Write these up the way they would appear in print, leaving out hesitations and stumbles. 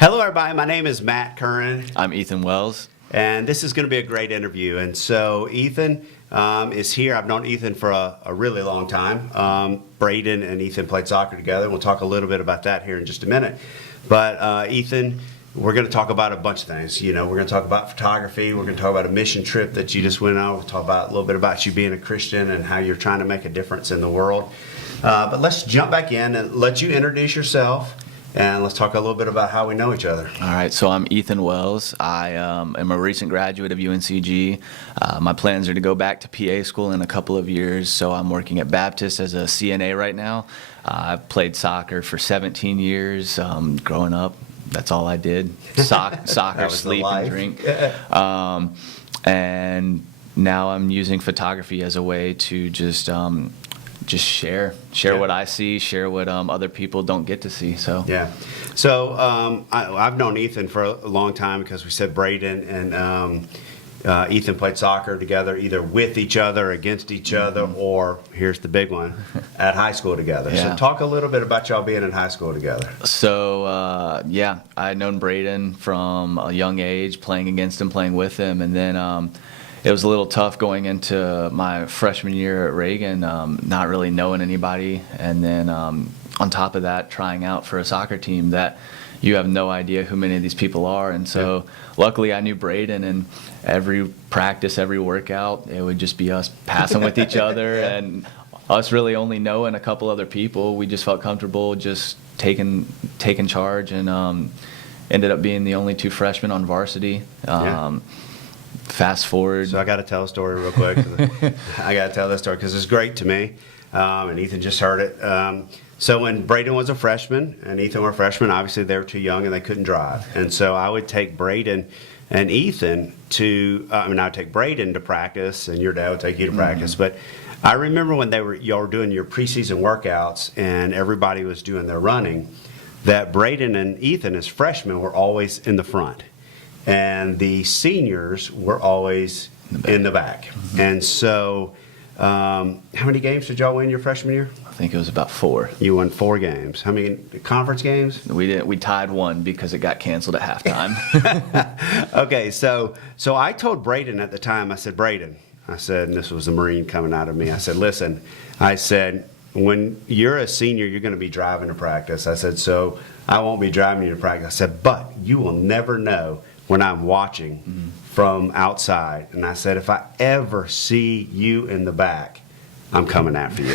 Hello, everybody. My name is Matt Curran. I'm Ethan Wells. And this is going to be a great interview. And so Ethan is here. I've known Ethan for a really long time. Braden and Ethan played soccer together. We'll talk a little bit about that here in just a minute. But Ethan, we're going to talk about a bunch of things. You know, we're going to talk about photography. We're going to talk about a mission trip that you just went on. We'll talk about a little bit about you being a Christian and how you're trying to make a difference in the world. But let's jump back in and let you introduce yourself. And let's talk a little bit about how we know each other. All right, so I'm Ethan Wells. I am a recent graduate of UNCG. My plans are to go back to PA school in a couple of years, so I'm working at Baptist as a CNA right now. I've played soccer for 17 years. Growing up, that's all I did. Soccer, sleep, and drink. And now I'm using photography as a way to just share what I see, share what other people don't get to see. So I've known Ethan for a long time because we said Braden and Ethan played soccer together, either with each other, against each other, or here's the big one, at high school together. Yeah. So talk a little bit about y'all being in high school together. So I'd known Braden from a young age, playing against him, playing with him, and then it was a little tough going into my freshman year at Reagan, not really knowing anybody, and then on top of that, trying out for a soccer team that you have no idea who many of these people are. And so luckily I knew Braden, and every practice, every workout, it would just be us passing with each other and us really only knowing a couple other people. We just felt comfortable just taking charge, and ended up being the only two freshmen on varsity. Fast forward. So I got to tell a story real quick. I got to tell this story because it's great to me, and Ethan just heard it. So when Braden was a freshman and Ethan were freshmen, obviously they were too young and they couldn't drive. And so I would take Braden and Ethan I'd take Braden to practice, and your dad would take you to practice. But I remember when y'all were doing your preseason workouts and everybody was doing their running, that Braden and Ethan as freshmen were always in the front. And the seniors were always in the back. And so, how many games did y'all win your freshman year? I think it was about 4. You won 4 games. How many conference games? We tied 1 because it got canceled at halftime. Okay, so I told Braden at the time, I said, Braden, and this was the Marine coming out of me, I said, listen, when you're a senior, you're going to be driving to practice. I said, so I won't be driving you to practice. I said, but you will never know when I'm watching from outside. And I said, if I ever see you in the back, I'm coming after you.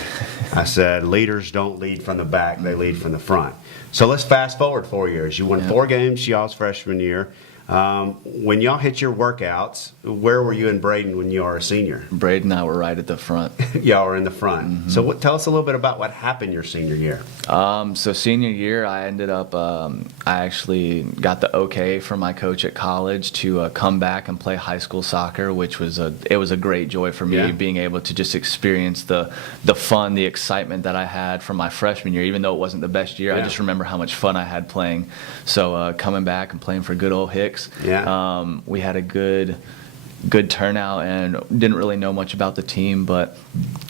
I said, leaders don't lead from the back, they lead from the front. So let's fast forward 4 years. You won 4 games y'all's freshman year. When y'all hit your workouts, where were you and Braden when you were a senior? Braden and I were right at the front. Y'all were in the front. So tell us a little bit about what happened your senior year. So senior year, I ended up, I actually got the okay from my coach at college to come back and play high school soccer, which was a great joy for me, being able to just experience the fun, the excitement that I had from my freshman year, even though it wasn't the best year. I just remember how much fun I had playing. So coming back and playing for good old Hicks. We had a good turnout and didn't really know much about the team, but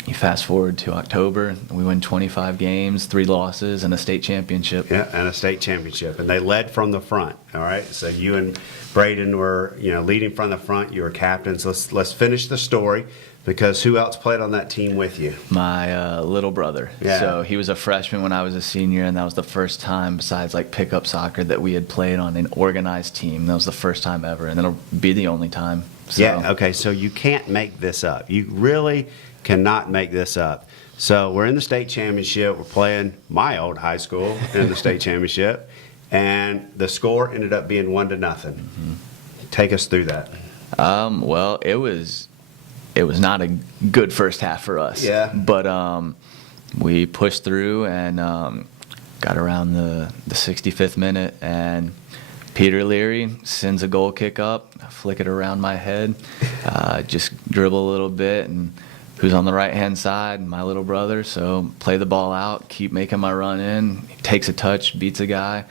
you fast forward to October, we win 25 games, 3 losses, and a state championship. Yeah, and a state championship, and they led from the front. All right, so you and Braden were leading from the front. You were captains. Let's finish the story, because who else played on that team with you? My little brother. Yeah. So he was a freshman when I was a senior, and that was the first time, besides like pickup soccer, that we had played on an organized team. That was the first time ever, and it'll be the only time. So. Yeah, okay, so you can't make this up. You really cannot make this up. So we're in the state championship. We're playing my old high school in the state championship, and the score ended up being 1-0. Take us through that. Well, it was not a good first half for us. Yeah. But we pushed through and got around the 65th minute, and Peter Leary sends a goal kick up. I flick it around my head, just dribble a little bit, and who's on the right-hand side? My little brother. So play the ball out, keep making my run in. He takes a touch, beats a guy,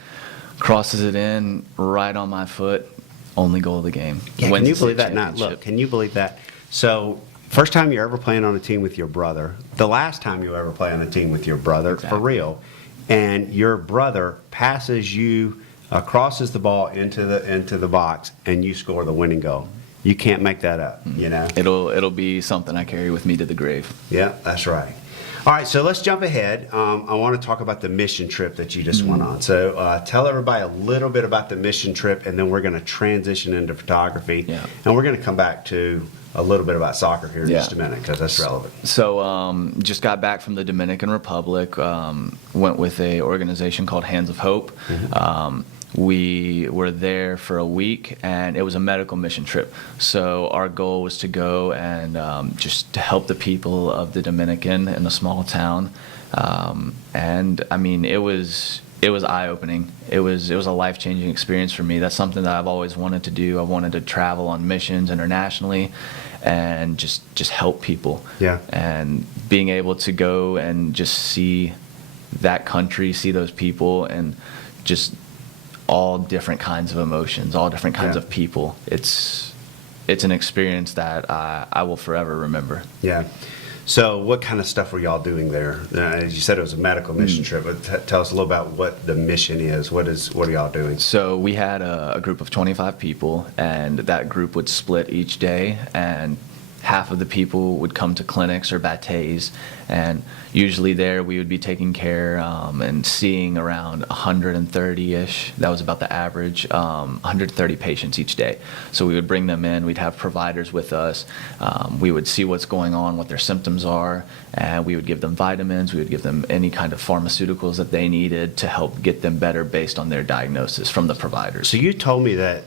crosses it in right on my foot. Only goal of the game. Yeah, can you believe that? Look, can you believe that? So first time you're ever playing on a team with your brother, the last time you ever play on a team with your brother, for real, and your brother passes you crosses the ball into the box, and you score the winning goal. You can't make that up, you know. It'll be something I carry with me to the grave. Yeah, that's right. All right, so let's jump ahead. I want to talk about the mission trip that you just went on. So tell everybody a little bit about the mission trip, and then we're going to transition into photography. Yeah. And we're going to come back to a little bit about soccer here in just a minute, because that's relevant. So just got back from the Dominican Republic, went with a organization called Hands of Hope. We were there for a week, and it was a medical mission trip. So our goal was to go and just to help the people of the Dominican in a small town. And I mean, it was eye-opening. It was a life-changing experience for me. That's something that I've always wanted to do. I wanted to travel on missions internationally and just help people. Yeah. And being able to go and just see that country, see those people, and just all different kinds of emotions, all different kinds of people. It's an experience that I will forever remember. Yeah. So what kind of stuff were y'all doing there? As you said, it was a medical mission trip, but tell us a little about what the mission is. What are y'all doing? So we had a group of 25 people, and that group would split each day, and half of the people would come to clinics or battés, and usually there we would be taking care and seeing around 130-ish. That was about the average, 130 patients each day. So we would bring them in, we'd have providers with us, we would see what's going on, what their symptoms are, and we would give them vitamins, we would give them any kind of pharmaceuticals that they needed to help get them better based on their diagnosis from the providers. So you told me that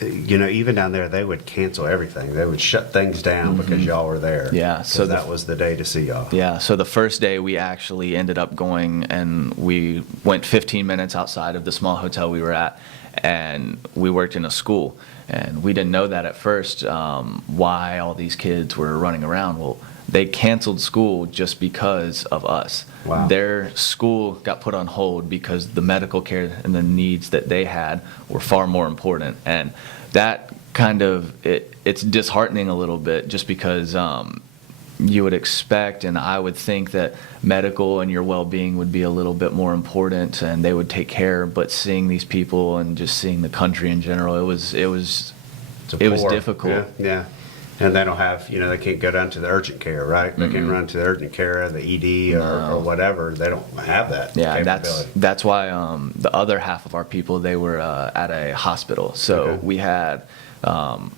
you know, even down there, they would cancel everything. They would shut things down because y'all were there. Yeah. So that was the day to see y'all. Yeah. So the first day we actually ended up going, and we went 15 minutes outside of the small hotel we were at, and we worked in a school. And we didn't know that at first, why all these kids were running around. Well, they canceled school just because of us. Wow. Their school got put on hold because the medical care and the needs that they had were far more important. And that kind of, it's disheartening a little bit, just because you would expect, and I would think, that medical and your well-being would be a little bit more important and they would take care. But seeing these people and just seeing the country in general, it was difficult. Yeah. And they don't have, you know, they can't go down to the urgent care, right? They can't run to the urgent care, the ED, or whatever. They don't have that capability. That's why the other half of our people, they were at a hospital. So we had some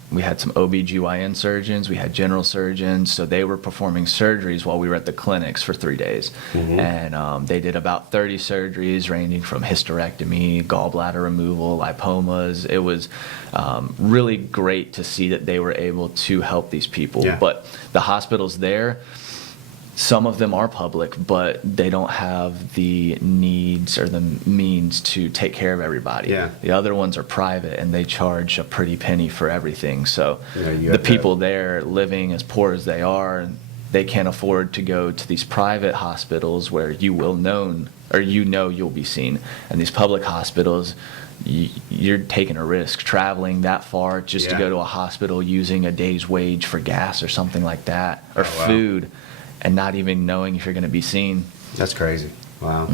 OB/GYN surgeons, we had general surgeons, so they were performing surgeries while we were at the clinics for 3 days. And they did about 30 surgeries, ranging from hysterectomy, gallbladder removal, lipomas. It was really great to see that they were able to help these people. Yeah. But the hospitals there, some of them are public, but they don't have the needs or the means to take care of everybody. Yeah. The other ones are private, and they charge a pretty penny for everything. So Yeah, the people there, living as poor as they are, they can't afford to go to these private hospitals where you'll be seen. And these public hospitals, you're taking a risk traveling that far just to go to a hospital, using a day's wage for gas or something like that, or food, and not even knowing if you're going to be seen. That's crazy. Wow.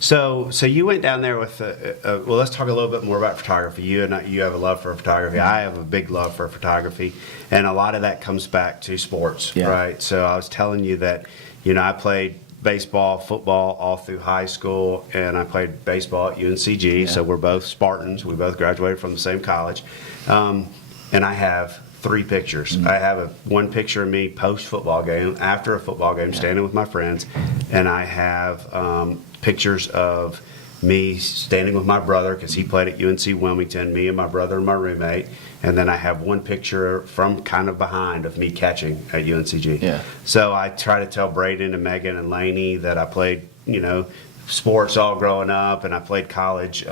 So you went down there with, well, let's talk a little bit more about photography. You have a love for photography. I have a big love for photography, and a lot of that comes back to sports, right? So I was telling you that, you know, I played baseball, football all through high school, and I played baseball at UNCG. So we're both Spartans. We both graduated from the same college, and I have 3 pictures. I have one picture of me post football game, after a football game, standing with my friends, and I have pictures of me standing with my brother, because he played at UNC Wilmington, me and my brother and my roommate, and then I have one picture from kind of behind of me catching at UNCG. Yeah. So I try to tell Braden and Megan and Laney that I played, you know, sports all growing up, and I played college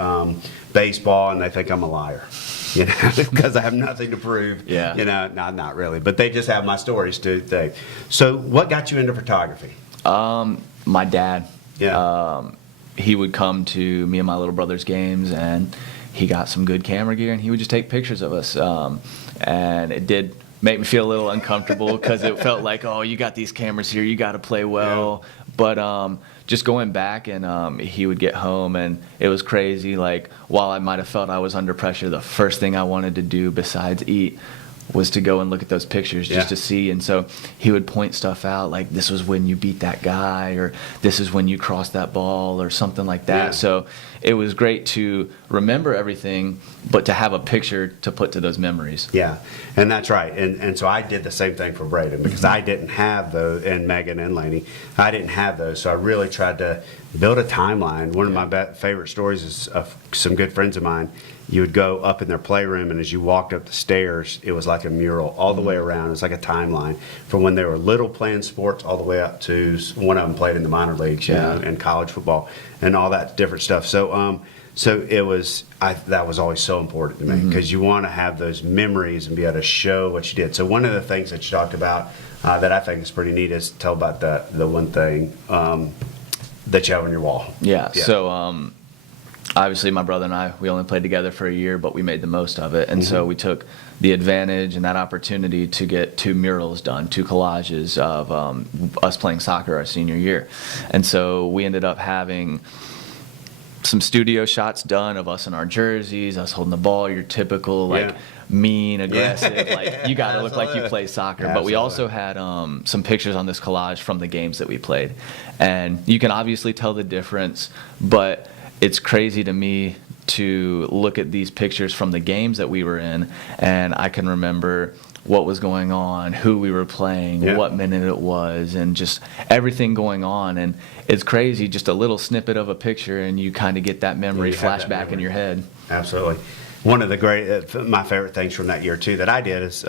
baseball, and they think I'm a liar. You know, because I have nothing to prove. Yeah. You know, not really, but they just have my stories to say. So, what got you into photography? My dad. Yeah. He would come to me and my little brother's games, and he got some good camera gear, and he would just take pictures of us. And it did make me feel a little uncomfortable because it felt like, oh, you got these cameras here, you got to play well. But just going back, and he would get home, and it was crazy. Like, while I might have felt I was under pressure, the first thing I wanted to do besides eat was to go and look at those pictures just to see. And so he would point stuff out, like, this was when you beat that guy, or this is when you crossed that ball, or something like that. Yeah. So it was great to remember everything, but to have a picture to put to those memories. Yeah, and that's right. And so I did the same thing for Braden, because I didn't have those, and Megan and Laney, I didn't have those. So I really tried to build a timeline. One of my favorite stories is of some good friends of mine. You would go up in their playroom, and as you walked up the stairs, it was like a mural all the way around. It was like a timeline from when they were little playing sports all the way up to one of them played in the minor leagues, you know, and college football and all that different stuff. So, so it was that was always so important to me, because you want to have those memories and be able to show what you did. So one of the things that you talked about that I think is pretty neat is tell about the one thing that you have on your wall. Yeah. So obviously my brother and I, we only played together for a year, but we made the most of it. And so we took the advantage and that opportunity to get 2 murals done, 2 collages of us playing soccer our senior year. And so we ended up having some studio shots done of us in our jerseys, us holding the ball, your typical like mean, aggressive, like you got to look like you play soccer. But we also had some pictures on this collage from the games that we played. And you can obviously tell the difference, but it's crazy to me to look at these pictures from the games that we were in, and I can remember what was going on, who we were playing, what minute it was, and just everything going on. And it's crazy, just a little snippet of a picture, and you kind of get that memory flashback in your head. Absolutely. One of the my favorite things from that year, too, that I did is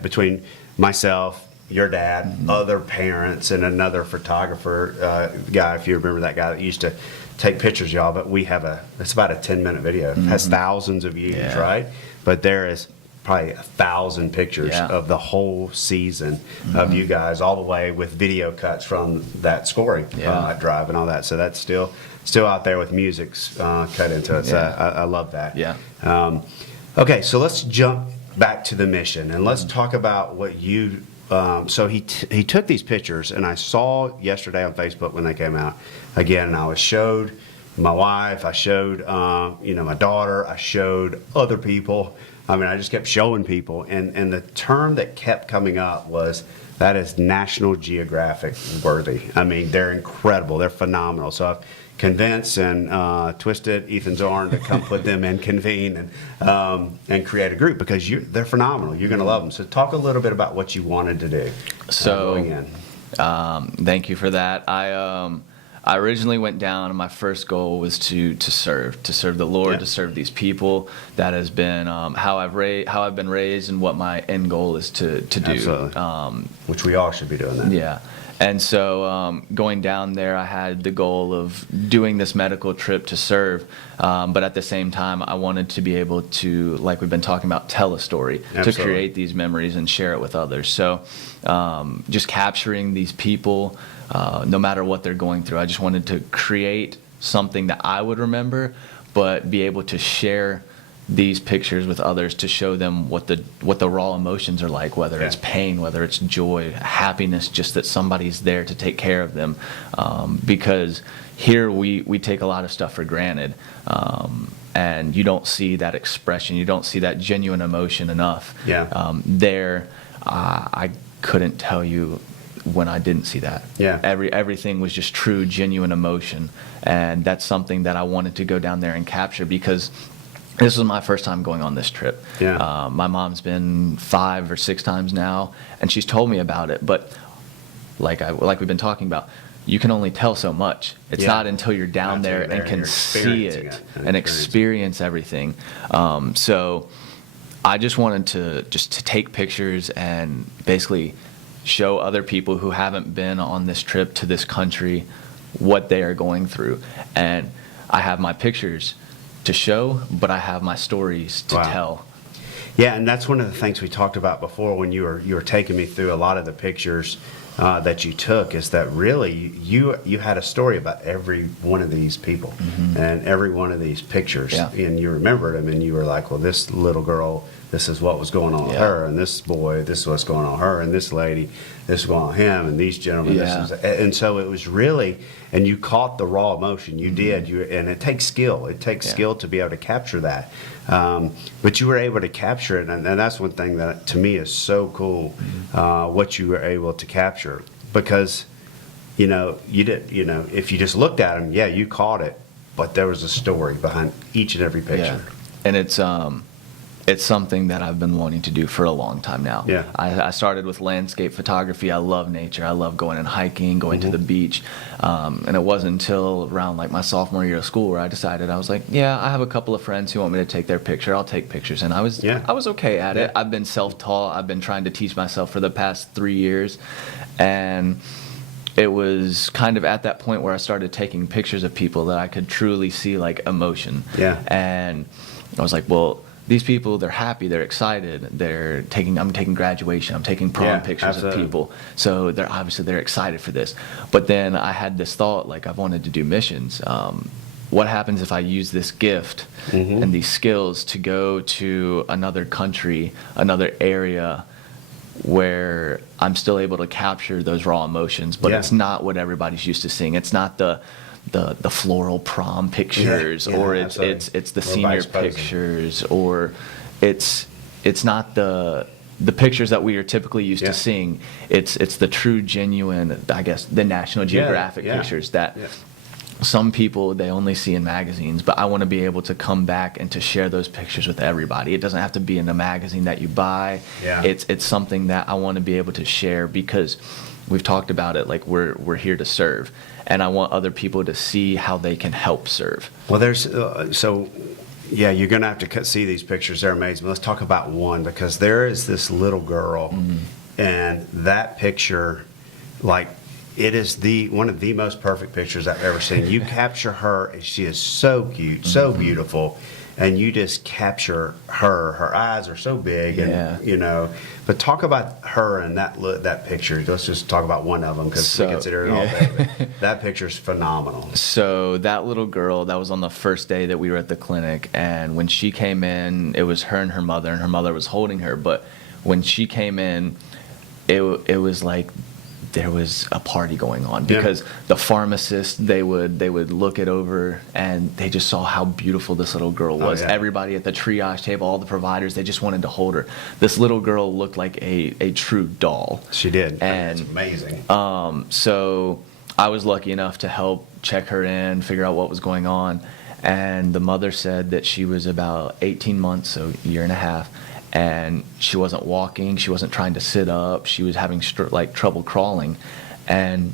between myself, your dad, other parents, and another photographer guy, if you remember that guy that used to take pictures of y'all, but we have it's about a 10-minute video. It has thousands of views, right? But there is probably 1,000 pictures of the whole season of you guys, all the way with video cuts from that scoring drive and all that. So that's still out there with music cut into it. So I love that. Yeah. Okay, so let's jump back to the mission, and let's talk about what you so he took these pictures, and I saw yesterday on Facebook when they came out again, and I showed my wife, I showed my daughter, I showed other people. I mean, I just kept showing people, and the term that kept coming up was, that is National Geographic worthy. I mean, they're incredible, they're phenomenal. So I've convinced and twisted Ethan's arm to come put them in Convene and create a group, because they're phenomenal. You're going to love them. So talk a little bit about what you wanted to do. So thank you for that. I originally went down, and my first goal was to serve the Lord, to serve these people. That has been how I've been raised, and what my end goal is to do. Absolutely. Which we all should be doing that. Yeah. And so going down there, I had the goal of doing this medical trip to serve, but at the same time, I wanted to be able to, like we've been talking about, tell a story, to create these memories and share it with others. So just capturing these people, no matter what they're going through, I just wanted to create something that I would remember, but be able to share these pictures with others, to show them what the raw emotions are like, whether it's pain, whether it's joy, happiness, just that somebody's there to take care of them. Because here we take a lot of stuff for granted, and you don't see that expression, you don't see that genuine emotion enough. There, I couldn't tell you when I didn't see that. Everything was just true, genuine emotion, and that's something that I wanted to go down there and capture, because this was my first time going on this trip. My mom's been 5 or 6 times now, and she's told me about it. But like we've been talking about, you can only tell so much. It's not until you're down there and can see it and experience everything. So I just wanted to take pictures and basically show other people who haven't been on this trip to this country what they are going through. And I have my pictures to show, but I have my stories to tell. Yeah, and that's one of the things we talked about before when you were taking me through a lot of the pictures. that you took is that really you had a story about every one of these people and every one of these pictures, and you remembered them, and you were like, well, this little girl, this is what was going on with her, and this boy, this is what's going on with her, and this lady, this is going on with him, and these gentlemen, this is, and so it was really, and you caught the raw emotion. You did, and it takes skill. It takes skill to be able to capture that. But you were able to capture it, and that's one thing that to me is so cool, what you were able to capture, because you did, if you just looked at them, you caught it, but there was a story behind each and every picture. And it's something that I've been wanting to do for a long time now. I started with landscape photography. I love nature. I love going and hiking, going to the beach. And it wasn't until around like my sophomore year of school where I decided, I was like, I have a couple of friends who want me to take their picture. I'll take pictures. And I was okay at it. I've been self-taught. I've been trying to teach myself for the past 3 years. And it was kind of at that point where I started taking pictures of people that I could truly see like emotion. And I was like, well, these people, they're happy, they're excited, I'm taking graduation, I'm taking prom pictures of people. So they're excited for this. But then I had this thought, like I've wanted to do missions. What happens if I use this gift and these skills to go to another country, another area where I'm still able to capture those raw emotions, but it's not what everybody's used to seeing. It's not the floral prom pictures, or it's the senior pictures, or it's not the pictures that we are typically used to seeing. It's the true, genuine, I guess, the National Geographic pictures that some people, they only see in magazines, but I want to be able to come back and to share those pictures with everybody. It doesn't have to be in a magazine that you buy. It's something that I want to be able to share, because we've talked about it, like we're here to serve, and I want other people to see how they can help serve. Well, there's you're going to have to see these pictures. They're amazing. Let's talk about one, because there is this little girl, and that picture, like, it is one of the most perfect pictures I've ever seen. You capture her, and she is so cute, so beautiful, and you just capture her. Her eyes are so big, and But talk about her and that picture. Let's just talk about one of them, because we consider it all day. That picture's phenomenal. So that little girl, that was on the first day that we were at the clinic, and when she came in, it was her and her mother was holding her. But when she came in, it was like there was a party going on, because the pharmacists, they would look it over, and they just saw how beautiful this little girl was. Everybody at the triage table, all the providers, they just wanted to hold her. This little girl looked like a true doll. She did, and it's amazing. So I was lucky enough to help check her in, figure out what was going on, and the mother said that she was about 18 months, so a year and a half, and she wasn't walking, she wasn't trying to sit up, she was having trouble crawling. And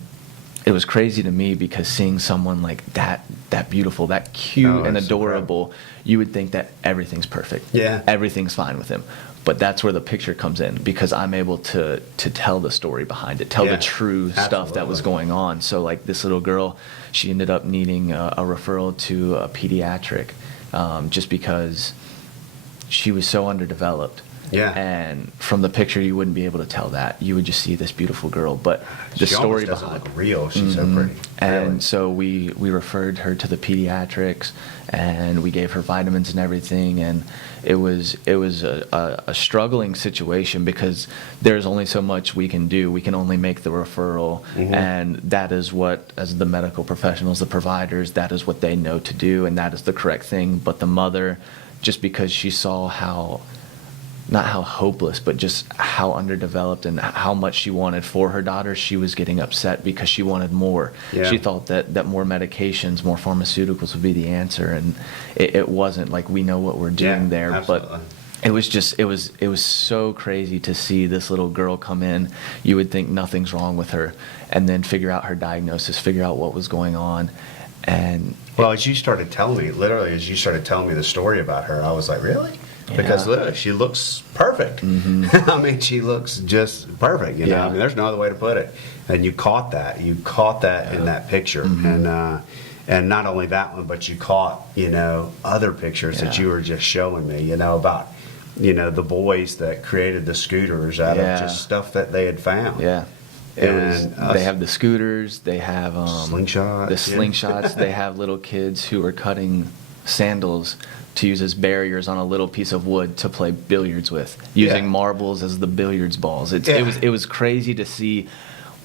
it was crazy to me, because seeing someone like that beautiful, that cute and adorable, you would think that everything's perfect, everything's fine with him. But that's where the picture comes in, because I'm able to tell the story behind it, tell the true stuff that was going on. So like this little girl, she ended up needing a referral to a pediatric, just because she was so underdeveloped. And from the picture, you wouldn't be able to tell that. You would just see this beautiful girl, but the story behind doesn't look real. She's so pretty. And so we referred her to the pediatrics, and we gave her vitamins and everything. And it was a struggling situation, because there's only so much we can do. We can only make the referral, and that is what, as the medical professionals, the providers, that is what they know to do, and that is the correct thing. But the mother, just because she saw not how hopeless, but just how underdeveloped and how much she wanted for her daughter, she was getting upset because she wanted more. She thought that more medications, more pharmaceuticals would be the answer, and it wasn't. Like, we know what we're doing there, absolutely. But it was just, it was so crazy to see this little girl come in. You would think nothing's wrong with her, and then figure out her diagnosis, figure out what was going on. And well, as you started telling me the story about her, I was like, really? Because literally, she looks perfect. I mean, she looks just perfect. You know, I mean, there's no other way to put it. And you caught that. You caught that in that picture. And not only that one, but you caught other pictures that you were just showing me. About the boys that created the scooters out of just stuff that they had found. They have the scooters. They have Slingshot. the slingshots. They have little kids who are cutting sandals to use as barriers on a little piece of wood to play billiards with, using marbles as the billiards balls. It was crazy to see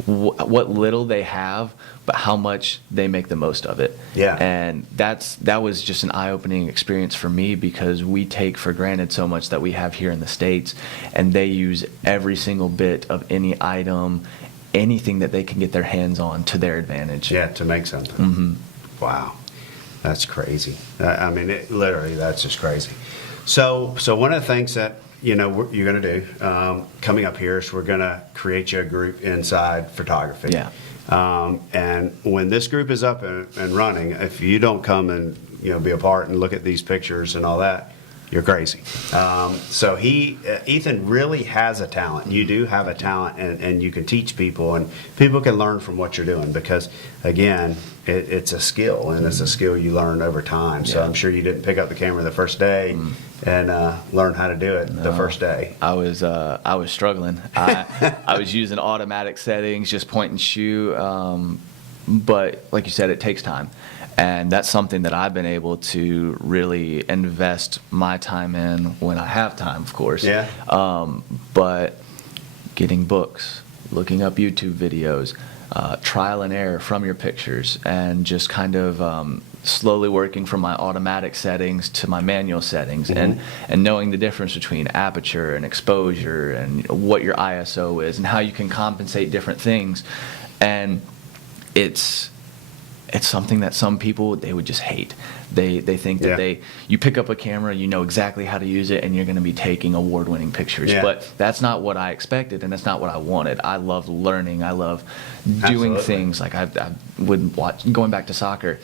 what little they have, but how much they make the most of it. Yeah. And that was just an eye-opening experience for me, because we take for granted so much that we have here in the States, and they use every single bit of any item, anything that they can get their hands on to their advantage. Yeah, to make something. Mm-hmm. Wow, that's crazy. I mean, literally, that's just crazy. So one of the things that you're going to do coming up here is we're going to create you a group inside photography. Yeah. And when this group is up and running, if you don't come and be a part and look at these pictures and all that, you're crazy. So Ethan really has a talent. You do have a talent, and you can teach people, and people can learn from what you're doing, because, again, it's a skill, and it's a skill you learn over time. So I'm sure you didn't pick up the camera the first day and learn how to do it the first day. I was struggling. I was using automatic settings, just point and shoot. But like you said, it takes time. And that's something that I've been able to really invest my time in when I have time, of course. Yeah. But getting books, looking up YouTube videos, trial and error from your pictures, and just kind of slowly working from my automatic settings to my manual settings, and knowing the difference between aperture and exposure, and what your ISO is, and how you can compensate different things. And it's something that some people, they would just hate. They think that you pick up a camera, you know exactly how to use it, and you're going to be taking award-winning pictures. Yeah. But that's not what I expected, and that's not what I wanted. I love learning. I love doing things. Like I would watch, going back to soccer,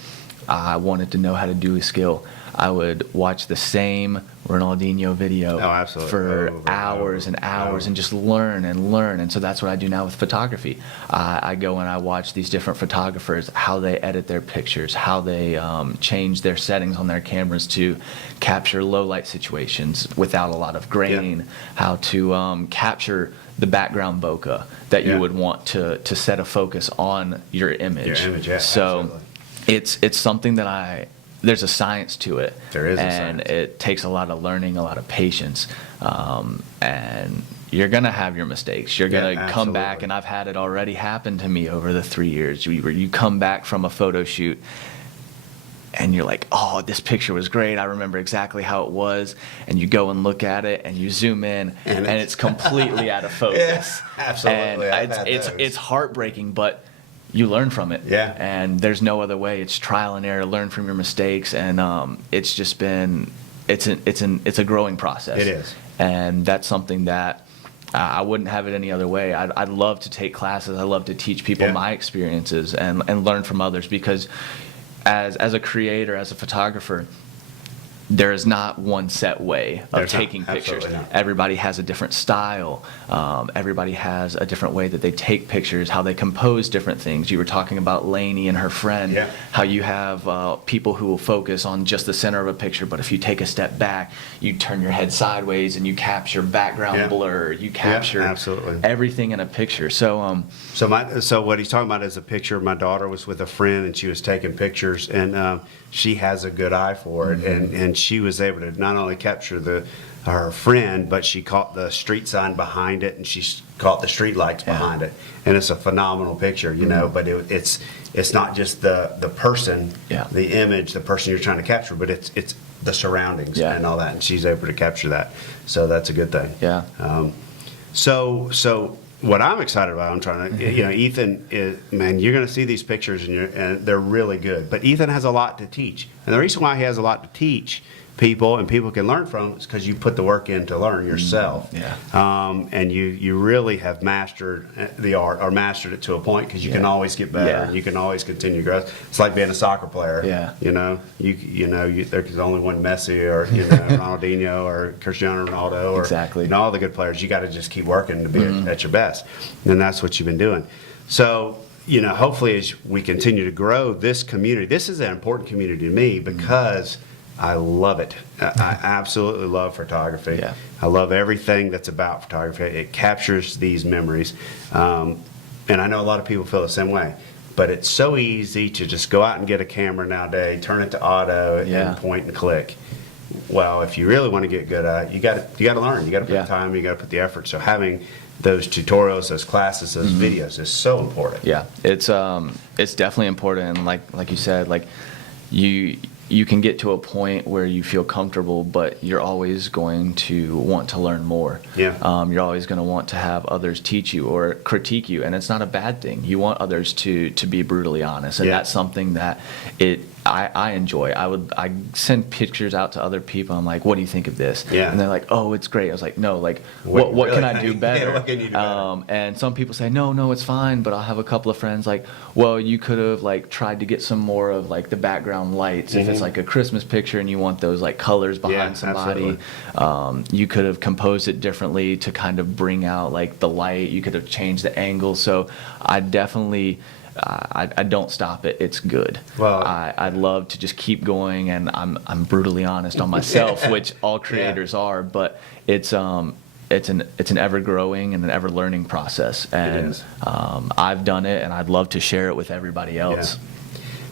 I wanted to know how to do a skill. I would watch the same Ronaldinho video for hours and hours and just learn and learn. And so that's what I do now with photography. I go and I watch these different photographers, how they edit their pictures, how they change their settings on their cameras to capture low light situations without a lot of grain, how to capture the background bokeh that you would want to set a focus on your image. So it's something that there's a science to it. There is a and science. It takes a lot of learning, a lot of patience, and you're gonna have your mistakes. You're gonna come back, and I've had it already happen to me over the 3 years, where you come back from a photo shoot and you're like, oh, this picture was great, I remember exactly how it was, and you go and look at it and you zoom in and it's completely out of focus. Absolutely. And it's heartbreaking, but you learn from it. Yeah. And there's no other way. It's trial and error, learn from your mistakes, and it's just been it's a growing process. It is. And that's something that I wouldn't have it any other way. I'd love to take classes. I love to teach people my experiences and learn from others, because as a creator, as a photographer, there is not one set way of taking pictures. Everybody has a different style. Everybody has a different way that they take pictures, how they compose different things. You were talking about Lainey and her friend, how you have people who will focus on just the center of a picture, but if you take a step back, you turn your head sideways and you capture background blur. You capture everything in a picture. So So what he's talking about is a picture. My daughter was with a friend, and she was taking pictures, and she has a good eye for it, and she was able to not only capture her friend, but she caught the street sign behind it, and she caught the street lights behind it, and it's a phenomenal picture, you know. But it's not just the person, the image, the person you're trying to capture, but it's the surroundings and all that, and she's able to capture that. So that's a good thing. Yeah. So what I'm excited about, I'm trying to, Ethan is, man, you're going to see these pictures and they're really good. But Ethan has a lot to teach. And the reason why he has a lot to teach people and people can learn from is because you put the work in to learn yourself. And you really have mastered the art, or mastered it to a point, because you can always get better. And you can always continue growth. It's like being a soccer player. There's only one Messi, or Ronaldinho, or Cristiano Ronaldo, or all the good players. You got to just keep working to be at your best, and that's what you've been doing. So hopefully, as we continue to grow this community, this is an important community to me, because I love it. I absolutely love photography. I love everything that's about photography. It captures these memories. and I know a lot of people feel the same way, but it's so easy to just go out and get a camera nowadays, turn it to auto, Yeah. and point and click. Well, if you really want to get good at it, you got to learn. You got to put Yeah. the time. You got to put the effort. So having those tutorials, those classes, those videos is so important. Yeah, it's definitely important, and like you said, like you can get to a point where you feel comfortable, but you're always going to want to learn more. Yeah. You're always going to want to have others teach you or critique you, and it's not a bad thing. You want others to be brutally honest, and Yeah. that's something that I enjoy. I send pictures out to other people. I'm like, what do you think of this? Yeah. And they're like, oh, it's great. I was like, no, like What what really can I do think? better? Yeah, what can you do better? And some people say, no, it's fine. But I'll have a couple of friends like, well, you could have like tried to get some more of like the background lights. If it's like a Christmas picture and you want those like colors behind somebody, you could have composed it differently to kind of bring out like the light. You could have changed the angle. So I definitely, I don't stop it. It's good. Well, I'd love to just keep going, and I'm brutally honest on myself, which all creators are. But it's an ever growing and an ever learning process, and is. I've done it, and I'd love to share it with everybody else.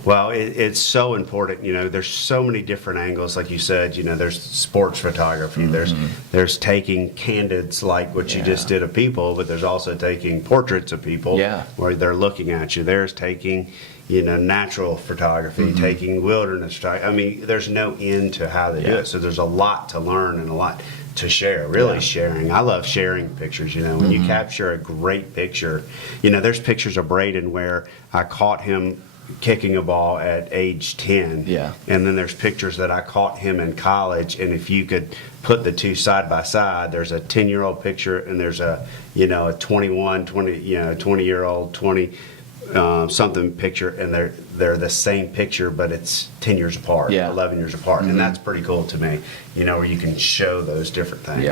Well, it's so important. There's so many different angles, like you said. There's sports photography. There's taking candids like what you just did of people, but there's also taking portraits of people where they're looking at you. There's taking, natural photography, taking wilderness photography. I mean, there's no end to how they do it. So there's a lot to learn and a lot to share, really sharing. I love sharing pictures, when you capture a great picture. There's pictures of Braden where I caught him kicking a ball at age 10. Yeah. And then there's pictures that I caught him in college, and if you could put the two side by side, there's a 10-year-old picture and there's a 20-year-old 20 something picture, and they're the same picture, but it's 10 years apart, 11 years apart. And that's pretty cool to me, where you can show those different things.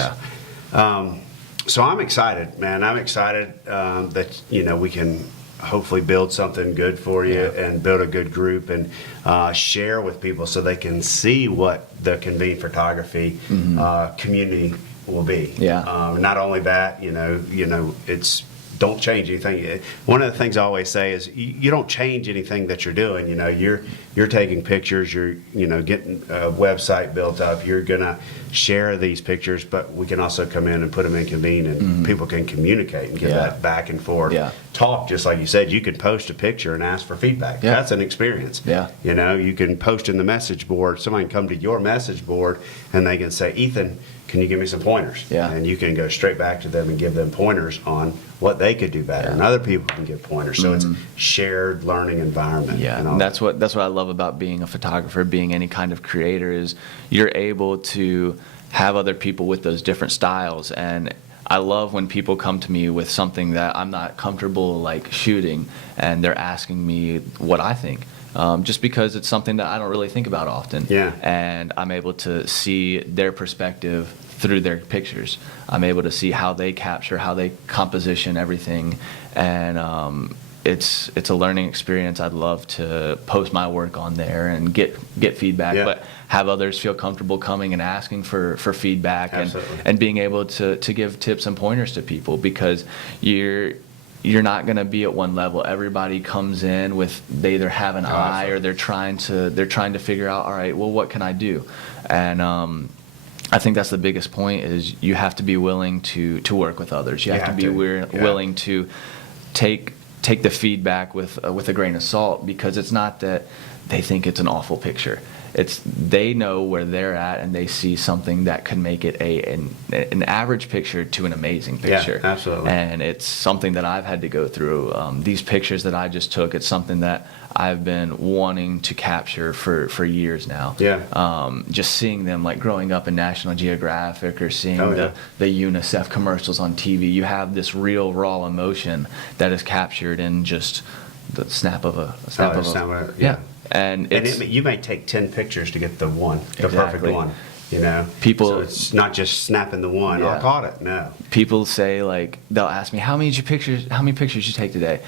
So I'm excited, man. I'm excited that we can hopefully build something good for you and build a good group and share with people so they can see what the Convene photography community will be. Not only that, it's don't change anything. One of the things I always say is you don't change anything that you're doing. You're taking pictures, you're getting a website built up, you're gonna share these pictures, but we can also come in and put them in Convene, and people can communicate and get that back and forth. Talk, just like you said, you could post a picture and ask for feedback. That's an experience. You can post in the message board, somebody can come to your message board and they can say, Ethan, can you give me some pointers? And you can go straight back to them and give them pointers on what they could do better, and other people can give pointers. So it's shared learning environment. And that's what I love about being a photographer, being any kind of creator, is you're able to have other people with those different styles. And I love when people come to me with something that I'm not comfortable like shooting, and they're asking me what I think. Just because it's something that I don't really think about often. And I'm able to see their perspective through their pictures. I'm able to see how they capture, how they composition everything. And it's a learning experience. I'd love to post my work on there and get feedback, but have others feel comfortable coming and asking for feedback and being able to give tips and pointers to people, because you're not going to be at one level. Everybody comes in with, they either have an eye or they're trying to figure out, all right, well, what can I do? And I think that's the biggest point, is you have to be willing to work with others. You have to be willing to take the feedback with a grain of salt, because it's not that they think it's an awful picture. It's they know where they're at, and they see something that could make it an average picture to an amazing picture. Yeah, absolutely. And it's something that I've had to go through. These pictures that I just took, it's something that I've been wanting to capture for years now. Just seeing them, like growing up in National Geographic or seeing the UNICEF commercials on TV, you have this real raw emotion that is captured in just the snap of a And you may take 10 pictures to get the perfect one. People, so it's not just snapping the one. I caught it. No. People say, like, they'll ask me, how many pictures did you take today?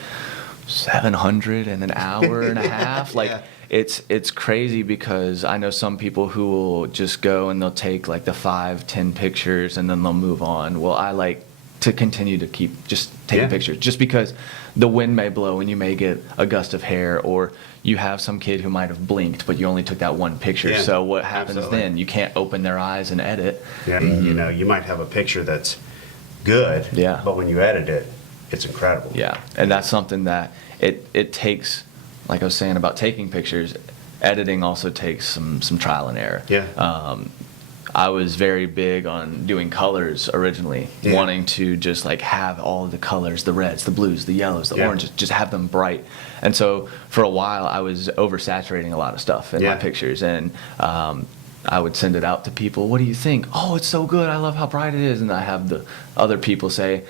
700 in an hour and a half. Like, it's crazy, because I know some people who will just go and they'll take like the 5-10 pictures and then they'll move on. Well, I like to continue to keep just taking Yeah. pictures, just because the wind may blow and you may get a gust of hair, or you have some kid who might have blinked, but you only took that one picture. Yeah, So what happens absolutely. then? You can't open their eyes and edit. Yeah, you know, you might have a picture that's good, Yeah. but when you edit it, it's incredible. Yeah, and that's something that it takes, like I was saying about taking pictures, editing also takes some trial and error. Yeah. I was very big on doing colors originally, Yeah. wanting to just like have all of the colors, the reds, the blues, the yellows, the Yeah. oranges, just have them bright. And so for a while, I was oversaturating a lot of stuff in my Yeah. pictures, and I would send it out to people. What do you think? Oh, it's so good. I love how bright it is. And I have the other people say,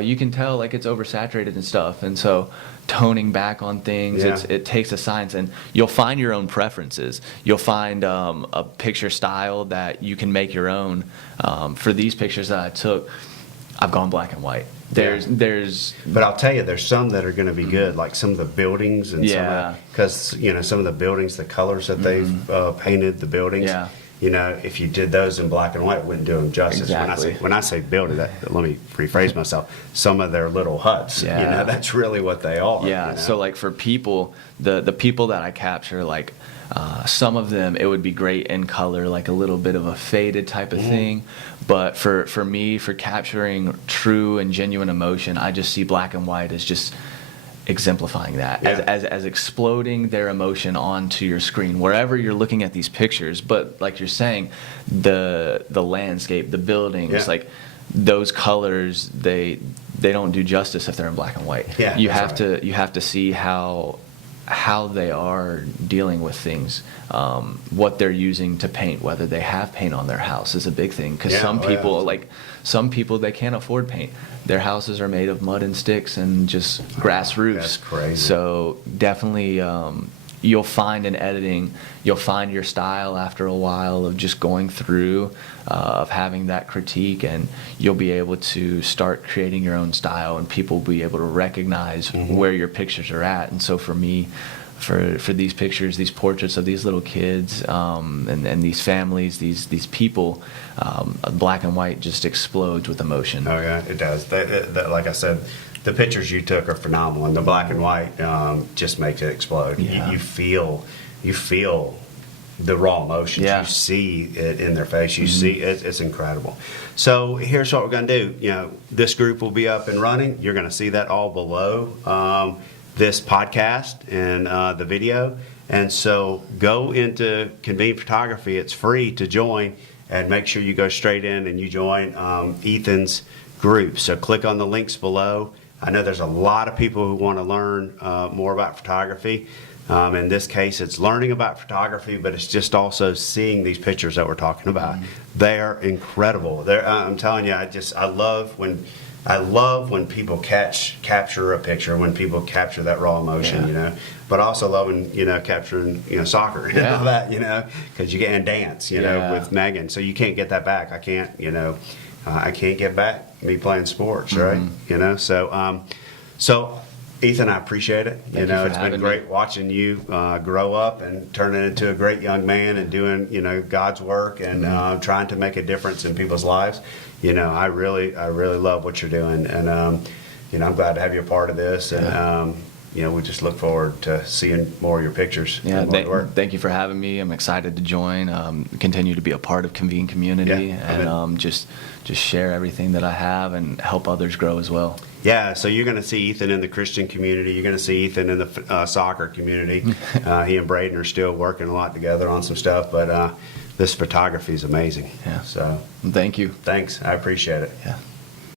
you can tell like it's oversaturated and stuff. And so toning back on things, Yeah. it takes a science, and you'll find your own preferences. You'll find a picture style that you can make your own. For these pictures that I took, I've gone black and white. There's But I'll tell you, there's some that are going to be good, like some of the buildings and Yeah. because you know some of the buildings, the colors that they've painted the buildings. Yeah. You know, if you did those in black and white, it wouldn't do them justice. Exactly. When I say building, let me rephrase myself. Some of their little huts. Yeah. You know, that's really what they are. Yeah, you know? so like for people, the people that I capture, like some of them, it would be great in color, like a little bit of a faded type of thing. But for me, for capturing true and genuine emotion, I just see black and white as just exemplifying that, Yeah. as exploding their emotion onto your screen wherever you're looking at these pictures. But like you're saying, the landscape, the buildings, Yeah. like those colors, they don't do justice if they're in black and white. Yeah, you that's have right. to you have to see how they are dealing with things, what they're using to paint, whether they have paint on their house is a big thing, because Yeah, some oh, yeah. people some people they can't afford paint. Their houses are made of mud and sticks and just grass roofs. That's crazy. So definitely you'll find in editing, you'll find your style after a while of just going through, of having that critique, and you'll be able to start creating your own style, and people will be able to recognize where your pictures are at. And so for me, for these pictures, these portraits of these little kids, and these families, these people, black and white just explodes with emotion. Oh yeah, it does. Like I said, the pictures you took are phenomenal, and the black and white just makes it explode. Yeah. You feel the raw emotions. Yeah. You see it in their face. You see it. It's incredible. So here's what we're going to do. You know, this group will be up and running. You're going to see that all below this podcast and the video. And so go into Convene Photography. It's free to join, and make sure you go straight in and you join Ethan's group. So click on the links below. I know there's a lot of people who want to learn more about photography. In this case, it's learning about photography, but it's just also seeing these pictures that we're talking about. They're incredible. I'm telling you, I love when people capture a picture, when people capture that raw emotion, Yeah. you know. But I also love when, capturing, soccer and Yeah. all that, because you can dance, Yeah. with Megan. So you can't get that back. I can't, I can't get back me playing sports, right? So Ethan, I appreciate it. Thank you for It's been having great me. watching you grow up and turn into a great young man and doing, God's work and trying to make a difference in people's lives. I really love what you're doing, and I'm glad to have you a part of this. And we just look forward to seeing more of your pictures. Yeah, and more of your work. thank you for having me. I'm excited to join, continue to be a part of Convene community, Yeah, and just share everything that I have and help others grow as well. Yeah, so you're going to see Ethan in the Christian community. You're going to see Ethan in the soccer community. He and Braden are still working a lot together on some stuff, but this photography is amazing. Yeah. So Thank you. thanks. I appreciate it. Yeah.